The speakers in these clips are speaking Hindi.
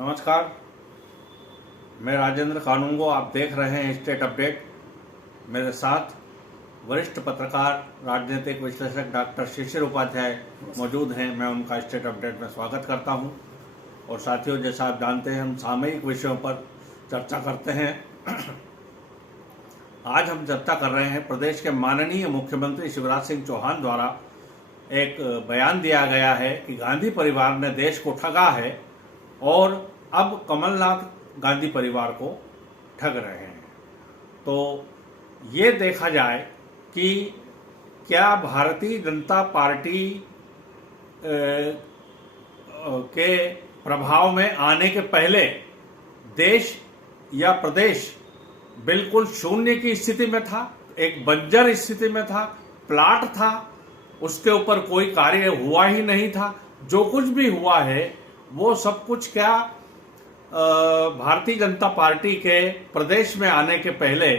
नमस्कार, मैं राजेंद्र कानूंगो। आप देख रहे हैं स्टेट अपडेट। मेरे साथ वरिष्ठ पत्रकार राजनीतिक विश्लेषक डॉक्टर शिशिर उपाध्याय मौजूद हैं। मैं उनका स्टेट अपडेट में स्वागत करता हूं। और साथियों, जैसा आप जानते हैं, हम सामयिक विषयों पर चर्चा करते हैं। आज हम चर्चा कर रहे हैं प्रदेश के माननीय मुख्यमंत्री शिवराज सिंह चौहान द्वारा एक बयान दिया गया है कि गांधी परिवार ने देश को ठगा है और अब कमलनाथ गांधी परिवार को ठग रहे हैं। तो ये देखा जाए कि क्या भारतीय जनता पार्टी के प्रभाव में आने के पहले देश या प्रदेश बिल्कुल शून्य की स्थिति में था, एक बंजर स्थिति में था, प्लाट था, उसके ऊपर कोई कार्य हुआ ही नहीं था। जो कुछ भी हुआ है वो सब कुछ क्या भारतीय जनता पार्टी के प्रदेश में आने के पहले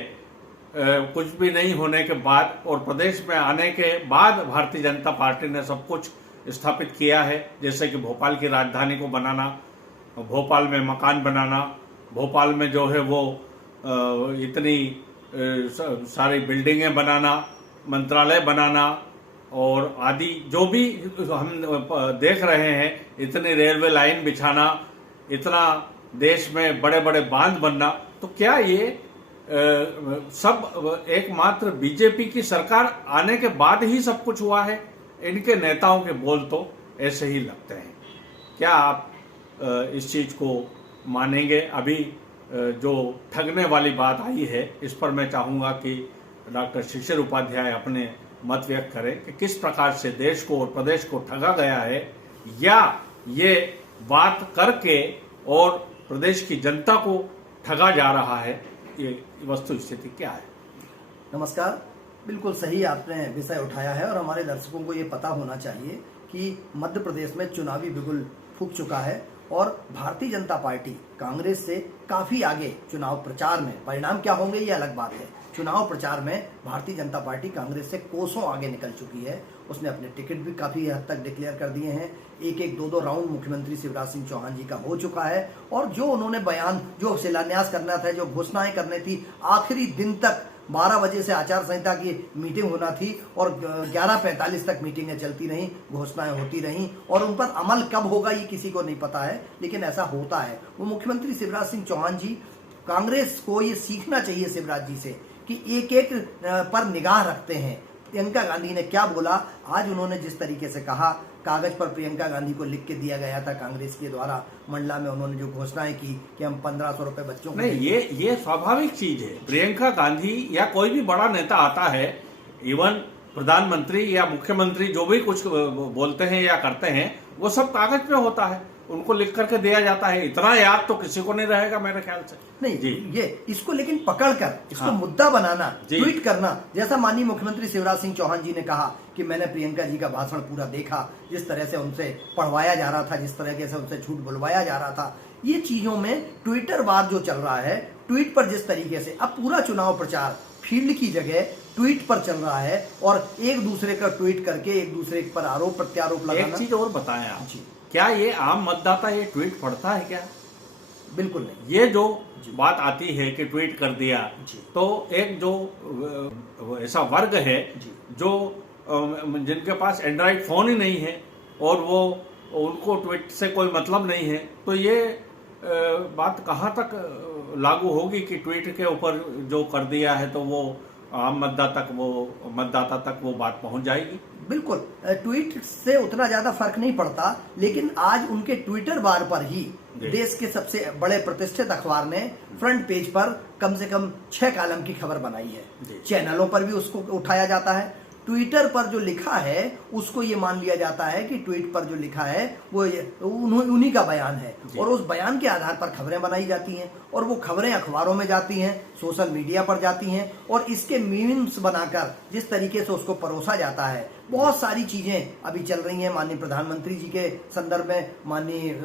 कुछ भी नहीं होने के बाद और प्रदेश में आने के बाद भारतीय जनता पार्टी ने सब कुछ स्थापित किया है। जैसे कि भोपाल की राजधानी को बनाना, भोपाल में मकान बनाना, भोपाल में जो है वो इतनी सारी बिल्डिंगें बनाना, मंत्रालय बनाना और आदि जो भी हम देख रहे हैं, इतनी रेलवे लाइन बिछाना, इतना देश में बड़े बड़े बांध बनना। तो क्या ये सब एकमात्र बीजेपी की सरकार आने के बाद ही सब कुछ हुआ है? इनके नेताओं के बोल तो ऐसे ही लगते हैं। क्या आप इस चीज को मानेंगे? अभी जो ठगने वाली बात आई है, इस पर मैं चाहूंगा कि डॉक्टर शिशिर उपाध्याय अपने मत व्यक्त करें कि किस प्रकार से देश को और प्रदेश को ठगा गया है, या ये बात करके और प्रदेश की जनता को ठगा जा रहा है। ये वस्तु स्थिति क्या है? नमस्कार। बिल्कुल सही आपने विषय उठाया है और हमारे दर्शकों को ये पता होना चाहिए कि मध्य प्रदेश में चुनावी बिगुल फूंक चुका है और भारतीय जनता पार्टी कांग्रेस से काफी आगे चुनाव प्रचार में, परिणाम क्या होंगे ये अलग बात है, चुनाव प्रचार में भारतीय जनता पार्टी कांग्रेस से कोसों आगे निकल चुकी है। उसने अपने टिकट भी काफी हद तक डिक्लेयर कर दिए हैं। एक दो राउंड मुख्यमंत्री शिवराज सिंह चौहान जी का हो चुका है और जो उन्होंने बयान, जो शिलान्यास करना था, जो घोषणाएं करनी थी, आखिरी दिन तक 12 बजे से आचार संहिता की मीटिंग होना थी और 11:45 तक मीटिंगें चलती रहीं, घोषणाएं होती रहीं और उन पर अमल कब होगा ये किसी को नहीं पता है, लेकिन ऐसा होता है। वो मुख्यमंत्री शिवराज सिंह चौहान जी, कांग्रेस को ये सीखना चाहिए शिवराज जी से कि एक एक पर निगाह रखते हैं। प्रियंका गांधी ने क्या बोला, आज उन्होंने जिस तरीके से कहा, कागज पर प्रियंका गांधी को लिख के दिया गया था कांग्रेस के द्वारा, मंडला में उन्होंने जो घोषणाएं की कि हम 1500 रुपए बच्चों को नहीं, ये स्वाभाविक चीज है। प्रियंका गांधी या कोई भी बड़ा नेता आता है, इवन प्रधानमंत्री या मुख्यमंत्री जो भी कुछ बोलते हैं या करते हैं, वो सब कागज पे होता है, उनको लिख करके दिया जाता है। इतना याद तो किसी को नहीं रहेगा मेरे ख्याल से। नहीं जी, ये इसको लेकिन पकड़कर इसको मुद्दा बनाना, ट्वीट करना, जैसा माननीय मुख्यमंत्री शिवराज सिंह चौहान जी ने कहा कि मैंने प्रियंका जी का भाषण पूरा देखा, जिस तरह से उनसे पढ़वाया जा रहा था, जिस तरह से उनसे झूठ बुलवाया जा रहा था, ये चीजों में ट्विटर वार जो चल रहा है, ट्वीट पर जिस तरीके से अब पूरा चुनाव प्रचार फील्ड की जगह ट्वीट पर चल रहा है और एक दूसरे का ट्वीट करके एक दूसरे पर आरोप प्रत्यारोप लगाना। एक चीज और बताएं आप जी, क्या ये आम मतदाता ये ट्वीट पढ़ता है क्या? बिल्कुल नहीं। ये जो बात आती है कि ट्वीट कर दिया, तो एक जो ऐसा वर्ग है जो जिनके पास एंड्रॉइड फोन ही नहीं है और वो उनको ट्वीट से कोई मतलब नहीं है, तो ये बात कहाँ तक लागू होगी कि ट्वीट के ऊपर जो कर दिया है तो वो आम मतदाता तक वो बात पहुंच जाएगी? बिल्कुल, ट्वीट से उतना ज्यादा फर्क नहीं पड़ता, लेकिन आज उनके ट्विटर बार पर ही देश के सबसे बड़े प्रतिष्ठित अखबार ने फ्रंट पेज पर कम से कम 6 कॉलम की खबर बनाई है। चैनलों पर भी उसको उठाया जाता है। ट्विटर पर जो लिखा है उसको ये मान लिया जाता है कि ट्वीट पर जो लिखा है वो उन्हीं का बयान है और उस बयान के आधार पर खबरें बनाई जाती हैं और वो खबरें अखबारों में जाती हैं, सोशल मीडिया पर जाती हैं और इसके मीम्स बनाकर जिस तरीके से उसको परोसा जाता है, बहुत सारी चीजें अभी चल रही हैं। माननीय प्रधानमंत्री जी के संदर्भ में माननीय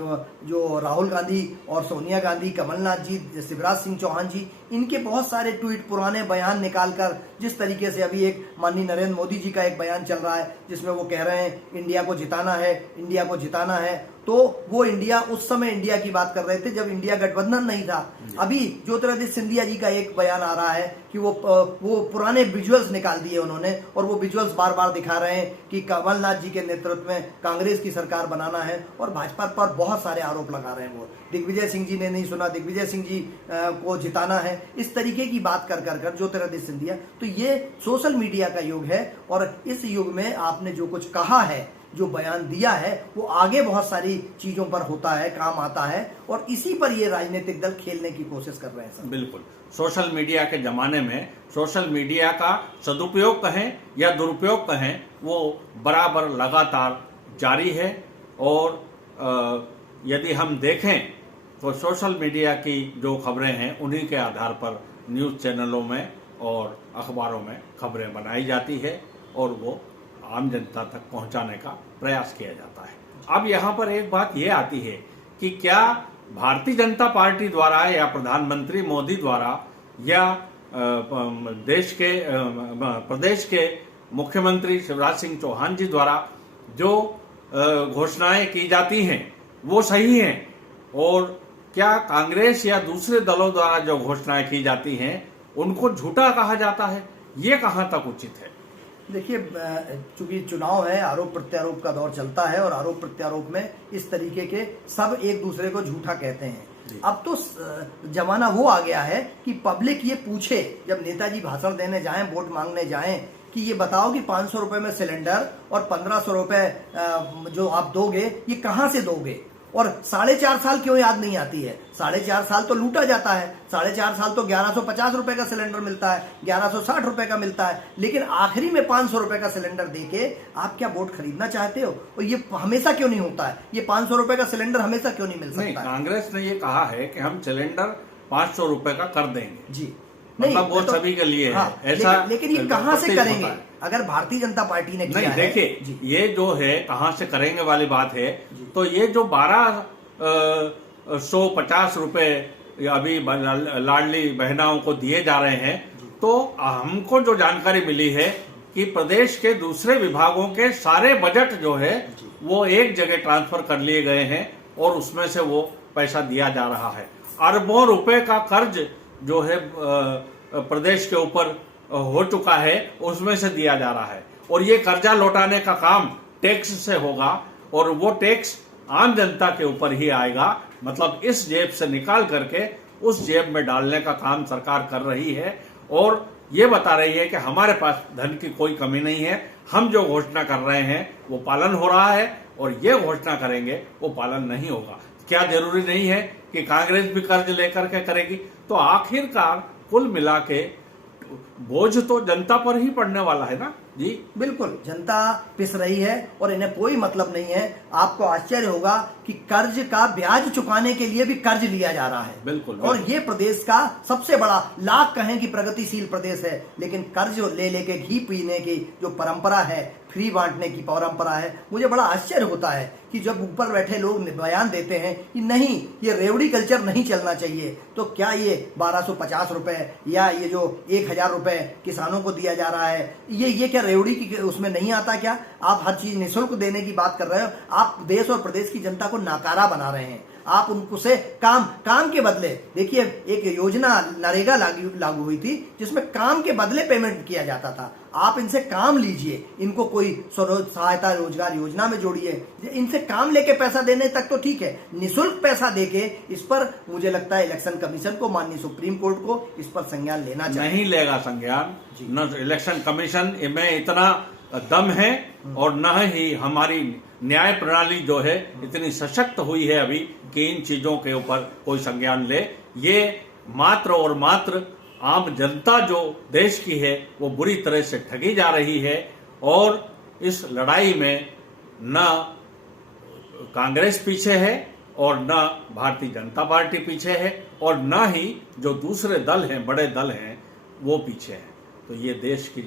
जो राहुल गांधी और सोनिया गांधी, कमलनाथ जी, शिवराज सिंह चौहान जी, इनके बहुत सारे ट्वीट, पुराने बयान निकालकर, जिस तरीके से अभी एक माननीय नरेंद्र मोदी जी का एक बयान चल रहा है जिसमें वो कह रहे हैं इंडिया को जिताना है, इंडिया को जिताना है, तो वो इंडिया, उस समय इंडिया की बात कर रहे थे जब इंडिया गठबंधन नहीं था। अभी ज्योतिरादित्य सिंधिया जी का एक बयान आ रहा है कि वो पुराने विजुअल्स निकाल दिए उन्होंने, और वो विजुअल्स बार बार दिखा रहे हैं कि कमलनाथ जी के नेतृत्व में कांग्रेस की सरकार बनाना है, और भाजपा पर बहुत सारे आरोप लगा रहे हैं। वो दिग्विजय सिंह जी ने नहीं सुना, दिग्विजय सिंह जी को जिताना है, इस तरीके की बात कर कर कर ज्योतिरादित्य सिंधिया। तो ये सोशल मीडिया का युग है, और इस युग में आपने जो कुछ कहा है, जो बयान दिया है, वो आगे बहुत सारी चीजों पर होता है, काम आता है, और इसी पर ये राजनीतिक दल खेलने की कोशिश कर रहे हैं सर। बिल्कुल, सोशल मीडिया के जमाने में सोशल मीडिया का सदुपयोग कहें या दुरुपयोग कहें, वो बराबर लगातार जारी है। और यदि हम देखें तो सोशल मीडिया की जो खबरें हैं उन्हीं के आधार पर न्यूज़ चैनलों में और अखबारों में खबरें बनाई जाती है और वो आम जनता तक पहुंचाने का प्रयास किया जाता है। अब यहाँ पर एक बात ये आती है कि क्या भारतीय जनता पार्टी द्वारा या प्रधानमंत्री मोदी द्वारा या प्रदेश के मुख्यमंत्री शिवराज सिंह चौहान जी द्वारा जो घोषणाएं की जाती हैं वो सही हैं, और क्या कांग्रेस या दूसरे दलों द्वारा जो घोषणाएं की जाती हैं उनको झूठा कहा जाता है? ये कहाँ तक उचित है? देखिए, चूंकि चुनाव है, आरोप प्रत्यारोप का दौर चलता है, और आरोप प्रत्यारोप में इस तरीके के सब एक दूसरे को झूठा कहते हैं। अब तो जमाना वो आ गया है कि पब्लिक ये पूछे, जब नेताजी भाषण देने जाएं, वोट मांगने जाएं, कि ये बताओ कि 500 रुपए में सिलेंडर और 1500 रुपए जो आप दोगे, ये कहाँ से दोगे? और 4.5 साल क्यों याद नहीं आती है? 4.5 साल तो लूटा जाता है, 4.5 साल तो 1150 रुपए का सिलेंडर मिलता है, 1160 रुपए का मिलता है, लेकिन आखिरी में 500 रुपए का सिलेंडर देके आप क्या वोट खरीदना चाहते हो? और ये हमेशा क्यों नहीं होता है? ये 500 रुपए का सिलेंडर हमेशा क्यों नहीं मिल सकता? नहीं, कांग्रेस ने ये कहा है कि हम सिलेंडर 500 रुपए का कर देंगे जी, मतलब वो सभी के लिए है, ऐसा। लेकिन ये कहाँ से करेंगे अगर भारतीय जनता पार्टी ने किया नहीं? देखिए, ये जो है कहाँ से करेंगे वाली बात है, तो ये जो 1250 रुपए अभी लाडली बहनाओं को दिए जा रहे हैं, तो हमको जो जानकारी मिली है कि प्रदेश के दूसरे विभागों के सारे बजट जो है वो एक जगह ट्रांसफर कर लिए गए हैं, और उसमें से वो पैसा दिया जा रहा है। अरबों रुपए का कर्ज जो है प्रदेश के ऊपर हो चुका है, उसमें से दिया जा रहा है, और ये कर्जा लौटाने का काम टैक्स से होगा, और वो टैक्स आम जनता के ऊपर ही आएगा। मतलब इस जेब से निकाल करके उस जेब में डालने का काम सरकार कर रही है, और ये बता रही है कि हमारे पास धन की कोई कमी नहीं है, हम जो घोषणा कर रहे हैं वो पालन हो रहा है, और ये घोषणा करेंगे वो पालन नहीं होगा। क्या जरूरी नहीं है कि कांग्रेस भी कर्ज लेकर के करेगी? तो आखिरकार कुल मिला के बोझ तो जनता पर ही पड़ने वाला है ना जी। बिल्कुल, जनता पिस रही है और इन्हें कोई मतलब नहीं है। आपको आश्चर्य होगा कि कर्ज का ब्याज चुकाने के लिए भी कर्ज लिया जा रहा है। बिल्कुल, और ये प्रदेश का सबसे बड़ा, लाख कहें कि प्रगतिशील प्रदेश है, लेकिन कर्ज ले लेके घी पीने की जो परंपरा है, फ्री बांटने की परंपरा है, मुझे बड़ा आश्चर्य होता है कि जब ऊपर बैठे लोग बयान देते हैं कि नहीं, ये रेवड़ी कल्चर नहीं चलना चाहिए, तो क्या ये 1250 रुपए या ये जो 1000 रुपए किसानों को दिया जा रहा है, ये क्या रेवड़ी की उसमें नहीं आता क्या? आप हर चीज निःशुल्क देने की बात कर रहे हो, आप देश और प्रदेश की जनता को नाकारा बना रहे हैं। आप उनको से काम के बदले, देखिए एक योजना नरेगा लागू हुई थी जिसमें काम के बदले पेमेंट किया जाता था। आप इनसे काम लीजिए, इनको कोई स्वरोजगार सहायता रोजगार योजना में जोड़िए, इनसे काम लेके पैसा देने तक तो ठीक है, निःशुल्क पैसा देके इस पर मुझे लगता है इलेक्शन कमीशन को, माननीय सुप्रीम कोर्ट को इस पर संज्ञान लेना चाहिए। नहीं लेगा संज्ञान न इलेक्शन कमीशन में इतना दम है, और न ही हमारी न्याय प्रणाली जो है इतनी सशक्त हुई है अभी कि इन चीजों के ऊपर कोई संज्ञान ले। ये मात्र और मात्र आम जनता जो देश की है वो बुरी तरह से ठगी जा रही है, और इस लड़ाई में न कांग्रेस पीछे है और न भारतीय जनता पार्टी पीछे है, और न ही जो दूसरे दल हैं, बड़े दल हैं, वो पीछे हैं। तो ये देश की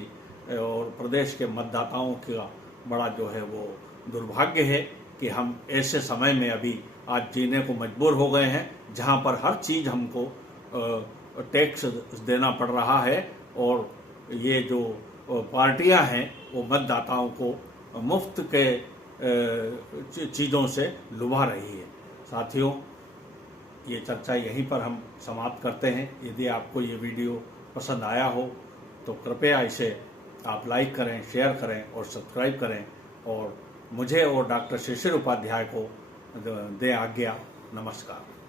और प्रदेश के मतदाताओं का बड़ा जो है वो दुर्भाग्य है कि हम ऐसे समय में अभी आज जीने को मजबूर हो गए हैं जहां पर हर चीज हमको टैक्स देना पड़ रहा है, और ये जो पार्टियां हैं वो मतदाताओं को मुफ्त के चीज़ों से लुभा रही है। साथियों, ये चर्चा यहीं पर हम समाप्त करते हैं। यदि आपको ये वीडियो पसंद आया हो तो कृपया इसे आप लाइक करें, शेयर करें और सब्सक्राइब करें, और मुझे और डॉक्टर शिशिर उपाध्याय को दें आज्ञा। नमस्कार।